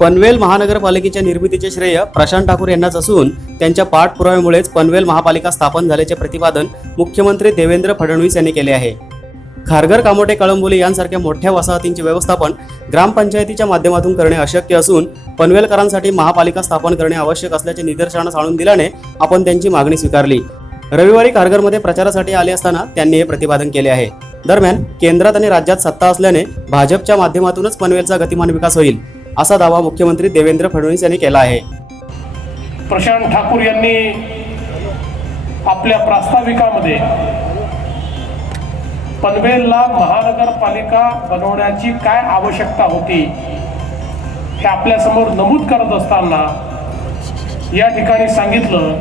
पनवेल महानगरपालिकेच्या निर्मितीचे श्रेय प्रशांत ठाकूर यांनाच असून त्यांच्या पाठपुराव्यामुळेच पनवेल महापालिका स्थापन झाल्याचे प्रतिपादन मुख्यमंत्री देवेंद्र फडणवीस यांनी केले आहे। खारघर, कामोठे, कळंबोली यांसारख्या मोठ्या वसाहतींचे व्यवस्थापन ग्रामपंचायतीच्या माध्यमातून करणे अशक्य असून पनवेलकरांसाठी महापालिका स्थापन करणे आवश्यक असल्याचे निदर्शनास आणून दिल्याने आपण त्यांची मागणी स्वीकारली। रविवारी खारघरमध्ये प्रचारासाठी आले असताना त्यांनी हे प्रतिपादन केले आहे। दरम्यान केंद्रात आणि राज्यात सत्ता असल्याने भाजपच्या माध्यमातूनच पनवेलचा गतिमान विकास होईल असा दावा मुख्यमंत्री देवेंद्र फडणवीस यांनी केला आहे। प्रशांत ठाकूर यांनी आपल्या प्रास्ताविकामध्ये पनवेलला महानगरपालिका बनवण्याची काय आवश्यकता होती हे आपल्या समोर नमूद करत असताना या ठिकाणी सांगितलं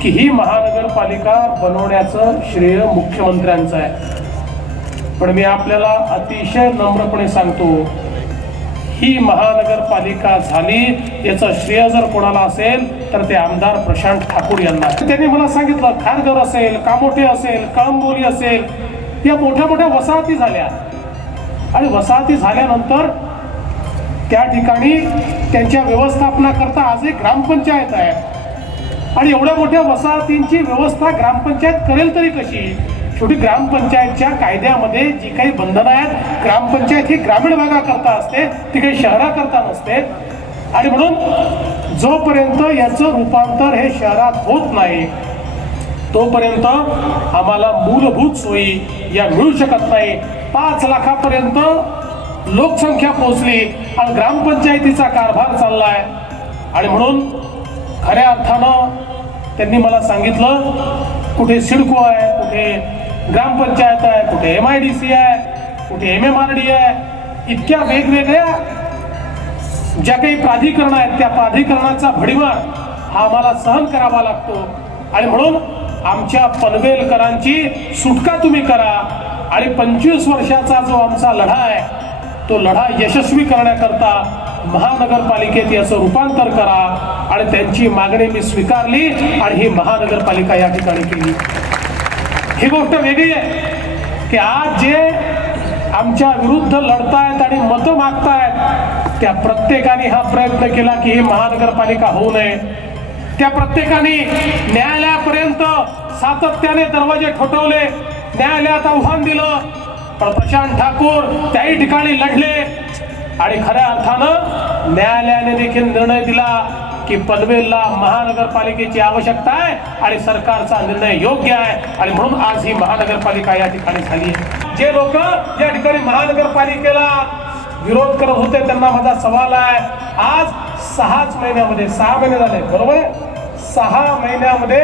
की ही महानगरपालिका बनवण्याचं श्रेय मुख्यमंत्र्यांचं आहे। पण मी आपल्याला अतिशय नम्रपणे सांगतो, ही महानगरपालिका झाली याचं श्रेय जर कोणाला असेल तर ते आमदार प्रशांत ठाकूर यांना। त्यांनी मला सांगितलं, खारघर असेल, कामोठे असेल, कळंबोली असेल, या मोठ्या मोठ्या वसाहती झाल्या आणि वसाहती झाल्यानंतर त्या ठिकाणी त्यांच्या व्यवस्थापनाकरता आज एक ग्रामपंचायत आहे आणि एवढ्या मोठ्या वसाहतींची व्यवस्था ग्रामपंचायत करेल तरी कशी? शेवटी ग्रामपंचायतच्या कायद्यामध्ये जी काही बंधनं आहेत, ग्रामपंचायत ही ग्रामीण भागाकरता असते, ती काही शहराकरता नसते आणि म्हणून जोपर्यंत याचं रूपांतर हे शहरात होत नाही तोपर्यंत आम्हाला मूलभूत सोयी या मिळू शकत नाही। 5 लाखापर्यंत लोकसंख्या पोहोचली आणि ग्रामपंचायतीचा कारभार चाललाय आणि म्हणून खऱ्या अर्थानं त्यांनी मला सांगितलं, कुठे सिडको आहे, कुठे ग्रामपंचायत आहे, कुठे MIDC आहे, कुठे MMRD आहे, इतक्या वेगवेगळ्या ज्या काही प्राधिकरण आहेत त्या प्राधिकरणाचा भडीमार हा आम्हाला सहन करावा लागतो आणि म्हणून आमच्या पनवेलकरांची सुटका तुम्ही करा आणि 25 वर्षाचा जो आमचा लढा आहे तो लढा यशस्वी करण्याकरता महानगरपालिकेत याचं रूपांतर करा आणि त्यांची मागणी मी स्वीकारली आणि ही महानगरपालिका या ठिकाणी केली। ही गोष्ट वेगळी आहे की आज जे आमच्या विरुद्ध लढतायत आणि मतं मागतायत त्या प्रत्येकाने हा प्रयत्न केला की ही महानगरपालिका होऊ नये। त्या प्रत्येकाने न्यायालयापर्यंत सातत्याने दरवाजे ठोठवले, न्यायालयात आव्हान दिलं, पण प्रशांत ठाकूर त्याही ठिकाणी लढले आणि खऱ्या अर्थानं न्यायालयाने देखील निर्णय दिला की पनवेलला महानगरपालिकेची आवश्यकता आहे आणि सरकारचा निर्णय योग्य आहे आणि म्हणून आज ही महानगरपालिका या ठिकाणी झाली आहे। जे लोक या ठिकाणी महानगरपालिकेला विरोध करत होते त्यांना माझा सवाल आहे, आज 6 महिन्यामध्ये 6 महिने झाले बरोबर आहे, 6 महिन्यामध्ये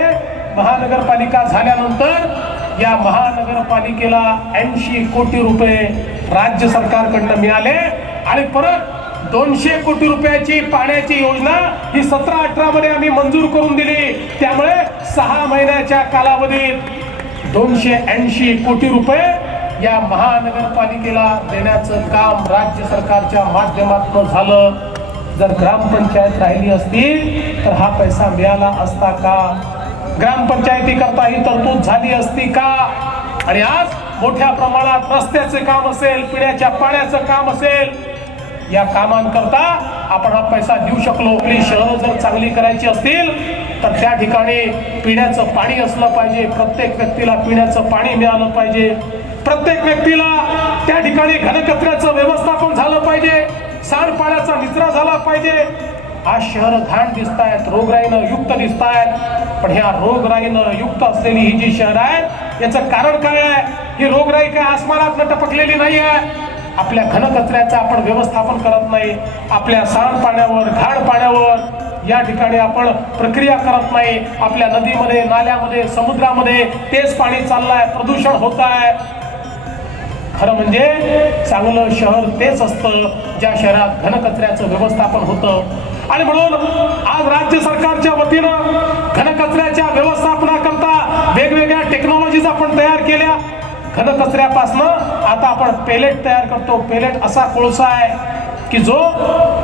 महानगरपालिका झाल्यानंतर या महानगरपालिकेला 80 कोटी रुपये राज्य सरकारकडनं मिळाले आणि परत 200 कोटी रुपयाची पाण्याची योजना ही 17-18 मध्ये आम्ही मंजूर करून दिली। त्यामुळे 6 महिन्याच्या कालावधीत 280 कोटी रुपये या महानगरपालिकेला देण्याचं काम राज्य सरकारच्या माध्यमातून झालं। जर ग्रामपंचायत राहिली असती तर हा पैसा मिळाला असता का? ग्रामपंचायती करता ही तरतूद झाली असती का? आणि आज मोठ्या प्रमाणात रस्त्याचे काम असेल, पिण्याच्या पाण्याचं काम असेल, या कामांकरता आपण हा पैसा देऊ शकलो। आपली शहरं जर चांगली करायची असतील तर त्या ठिकाणी पिण्याचं पाणी असलं पाहिजे, प्रत्येक व्यक्तीला पिण्याचं पाणी मिळालं पाहिजे, प्रत्येक व्यक्तीला त्या ठिकाणी घनकचऱ्याचं व्यवस्थापन झालं पाहिजे, सांडपाण्याचा निचरा झाला पाहिजे। आज शहर घाण दिसतायत, रोगराईनं युक्त दिसतायत, पण ह्या रोगराईनं युक्त असलेली ही जी शहर आहेत याचं कारण काय आहे? ही रोगराई काय आसमानात टपकलेली नाही आहे। आपल्या घनकचऱ्याचं आपण व्यवस्थापन करत नाही, आपल्या सांडपाण्यावर, घाण पाण्यावर या ठिकाणी आपण प्रक्रिया करत नाही, आपल्या नदीमध्ये, नाल्यामध्ये, समुद्रामध्ये तेच पाणी चाललंय, प्रदूषण होत आहे। खरं म्हणजे चांगलं शहर तेच असतं ज्या शहरात घनकचऱ्याचं व्यवस्थापन होतं आणि म्हणून आज राज्य सरकारच्या वतीनं घनकचऱ्याच्या व्यवस्थापनाकरता वेगवेगळ्या टेक्नॉलॉजीज आपण तयार केल्या। घनकचऱ्यापासनं आता आपण पेलेट तयार करतो। पेलेट असा कोळसा आहे की जो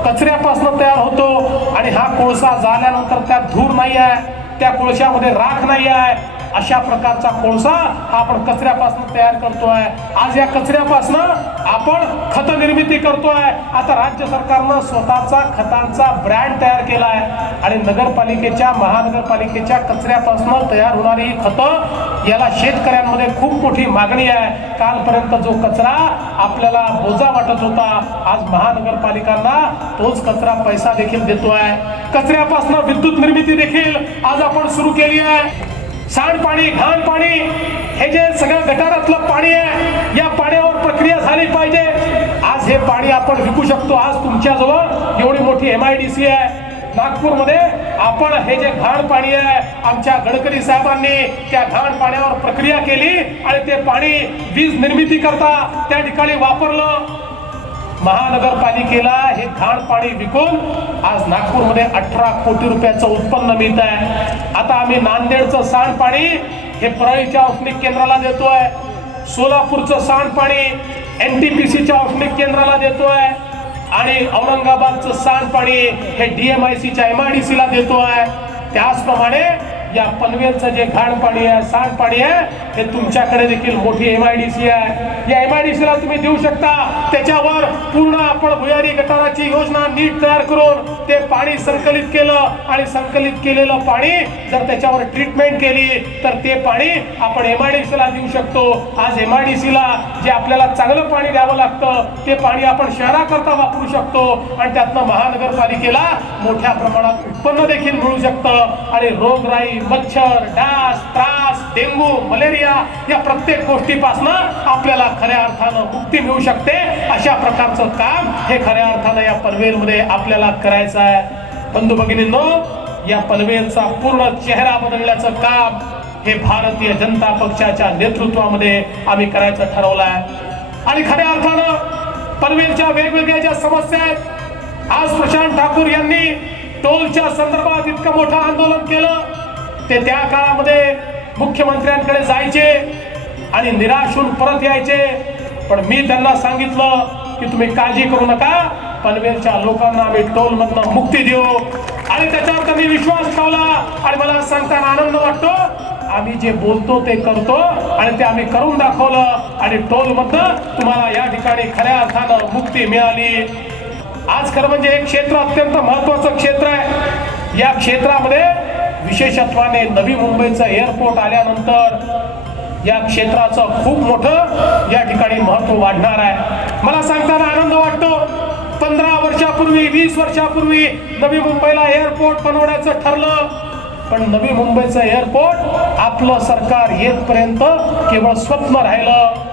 कचऱ्यापासून तयार होतो आणि हा कोळसा जाळल्यानंतर त्यात धूर नाही आहे, त्या कोळशामध्ये राख नाही आहे, अशा प्रकारचा कोळसा हा आपण कचऱ्यापासून तयार करतोय. आज या कचऱ्यापासून आपण खत निर्मिती करतोय. आता राज्य सरकारनं स्वतःचा खतांचा ब्रँड तयार केलाय आणि नगरपालिकेच्या महानगरपालिकेच्या कचऱ्यापासून तयार होणारी ही खतं याला शेतकऱ्यांमध्ये खूप मोठी मागणी आहे. कालपर्यंत जो कचरा आपल्याला बोजा वाटत होता, आज महानगरपालिकांना तोच कचरा पैसा देखील देतोय. कचऱ्यापासून विद्युत निर्मिती देखील आज आपण सुरू केली आहे. सांडपाणी, घाण पाणी हे जे सगळं गटारातलं पाणी आहे, या पाण्यावर प्रक्रिया झाली पाहिजे. आज हे पाणी आपण विकू शकतो. आज तुमच्याजवळ एवढी मोठी MIDC आहे नागपूरमध्ये. आपण हे जे घाण पाणी आहे, आमच्या गडकरी साहेबांनी त्या घाण पाण्यावर प्रक्रिया केली आणि ते पाणी वीज निर्मिती करता त्या ठिकाणी वापरलं. महानगरपालिकेला हे घाण पाणी विकून आज नागपूरमध्ये 18 कोटी रुपयाचं उत्पन्न मिळत आहे. आता आम्ही नांदेडचं सांडपाणी हे परळीच्या औष्णिक केंद्राला देतोय. सोलापूरचं सांडपाणी NTPCच्या औष्णिक केंद्राला देतोय आणि औरंगाबादचं सांडपाणी हे DMICच्या MIDCला देतोय. त्याचप्रमाणे या पनवेलचं जे घाण पाणी आहे, सांडपाणी आहे, हे तुमच्याकडे देखील मोठी MIDC आहे. या MIDCला तुम्ही देऊ शकता. त्याच्यावर पूर्ण आपण भुयारी गटाराची योजना नीट तयार करून ते पाणी संकलित केलं आणि संकलित केलेलं पाणी जर त्याच्यावर ट्रीटमेंट केली तर ते पाणी आपण MIDCला देऊ शकतो. आज MIDCला जे आपल्याला चांगलं पाणी द्यावं लागतं ते पाणी आपण शहराकरता वापरू शकतो आणि त्यातनं महानगरपालिकेला मोठ्या प्रमाणात उत्पन्न देखील मिळू शकतं आणि रोगराई, मच्छर, डास, त्रास, डेंगू, मलेरिया या प्रत्येक गोष्टीपासून आपल्याला खऱ्या अर्थानं मुक्ती मिळू शकते. अशा प्रकारचं काम हे खऱ्या अर्थानं या पनवेलमध्ये आपल्याला करायचं आहे. बंधू भगिनींनो, या पनवेलचा पूर्ण चेहरा बदलण्याचं काम हे भारतीय जनता पक्षाच्या नेतृत्वामध्ये आम्ही करायचं ठरवलं आहे. आणि खऱ्या अर्थानं पनवेलच्या वेगवेगळ्या ज्या समस्या आहेत, आज प्रशांत ठाकूर यांनी टोलच्या संदर्भात इतकं मोठं आंदोलन केलं. ते त्या काळामध्ये मुख्यमंत्र्यांकडे जायचे आणि निराश होऊन परत यायचे. पण मी त्यांना सांगितलं की तुम्ही काळजी करू नका, पनवेलच्या लोकांना आम्ही टोल मधनं मुक्ती देऊ. आणि त्याच्यावर त्यांनी विश्वास ठेवला आणि मला सांगताना आनंद वाटतो. आम्ही जे बोलतो ते करतो आणि ते आम्ही करून दाखवलं आणि टोल मधनं तुम्हाला या ठिकाणी खऱ्या अर्थानं मुक्ती मिळाली. आज खरं म्हणजे एक क्षेत्र अत्यंत महत्वाचं क्षेत्र आहे. या क्षेत्रामध्ये विशेषत्वाने नवी मुंबईचं एअरपोर्ट आल्यानंतर या क्षेत्राचं खूप मोठं या ठिकाणी महत्व वाढणार आहे. मला सांगताना आनंद वाटतो. 15 वर्षापूर्वी, 20 वर्षापूर्वी नवी मुंबईला एअरपोर्ट बनवण्याचं ठरलं. पण नवी मुंबईचं एअरपोर्ट आपलं सरकार येतपर्यंत केवळ स्वप्न राहिलं.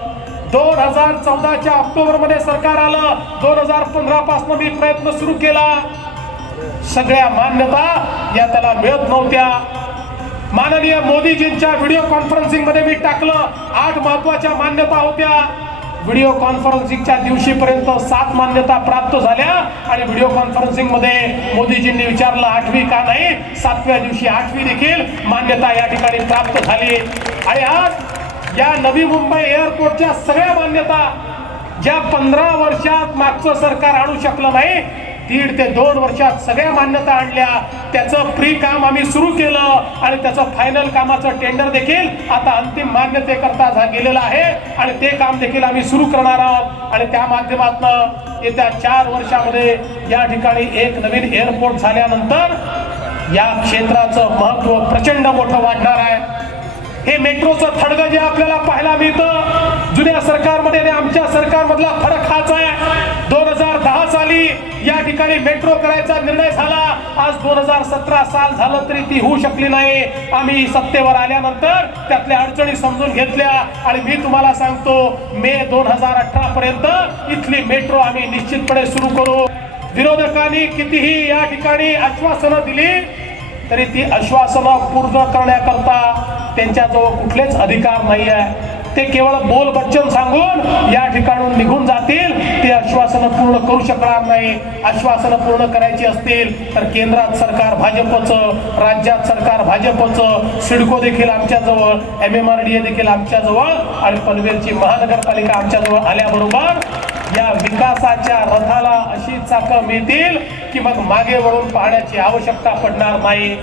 2014च्या ऑक्टोबरमध्ये सरकार आलं. 2015 पासून मी प्रयत्न सुरू केला. सगळ्या मान्यता या त्याला मिळत नव्हत्या. माननीय मोदीजींच्या व्हिडिओ कॉन्फरन्सिंग मध्ये मी टाकलं 8 महत्वाच्या मान्यता होत्या. व्हिडिओ कॉन्फरन्सिंगच्या दिवशीपर्यंत 7 मान्यता प्राप्त झाल्या आणि व्हिडिओ कॉन्फरन्सिंग मध्ये मोदीजींनी विचारलं 8वी का नाही. 7व्या दिवशी 8वी देखील मान्यता या ठिकाणी प्राप्त झाली. आणि आज या नवी मुंबई एअरपोर्टच्या सगळ्या मान्यता ज्या 15 वर्षात मागचं सरकार आणू शकलं नाही, 1.5 ते 2 वर्षात सगळ्या मान्यता आणल्या. त्याचं प्री काम आम्ही सुरू केलं आणि त्याचं फायनल कामाचं टेंडर देखील आता अंतिम मान्यतेकरता गेलेलं आहे आणि ते काम देखील आम्ही सुरू करणार आहोत. आणि त्या माध्यमातून येत्या 4 वर्षामध्ये या ठिकाणी एक नवीन एअरपोर्ट झाल्यानंतर या क्षेत्राचं महत्व प्रचंड मोठं वाढणार आहे. हे मेट्रोचं थडगं जे आपल्याला पाहायला मिळतं, जुन्या सरकारमध्ये आणि आमच्या सरकारमधला फरक हाच आहे. 2010 साली या ठिकाणी मेट्रो करायचा निर्णय झाला. आज 2017 साल झालं तरी ती होऊ शकली नाही. आम्ही सत्तेवर आल्यानंतर त्यातल्या अडचणी समजून घेतल्या आणि मी तुम्हाला सांगतो मे 2018 पर्यंत इथली मेट्रो आम्ही निश्चितपणे सुरू करू. विरोधकांनी कितीही या ठिकाणी आश्वासनं दिली तरी ती आश्वासनं पूर्ण करण्याकरता त्यांच्याजवळ कुठलेच अधिकार नाही आहे. ते केवळ बोल बच्चन सांगून या ठिकाणून निघून जातील. ते आश्वासनं पूर्ण करू शकणार नाही. आश्वासनं पूर्ण करायची असतील तर केंद्रात सरकार भाजपचं, राज्यात सरकार भाजपचं, सिडको देखील आमच्याजवळ, MMRDA देखील आमच्याजवळ आणि पनवेलची महानगरपालिका आमच्याजवळ आल्याबरोबर या विकासाच्या रथाला अशी चाकं मिळतील की मग मागे वळून पाहण्याची आवश्यकता पडणार नाही.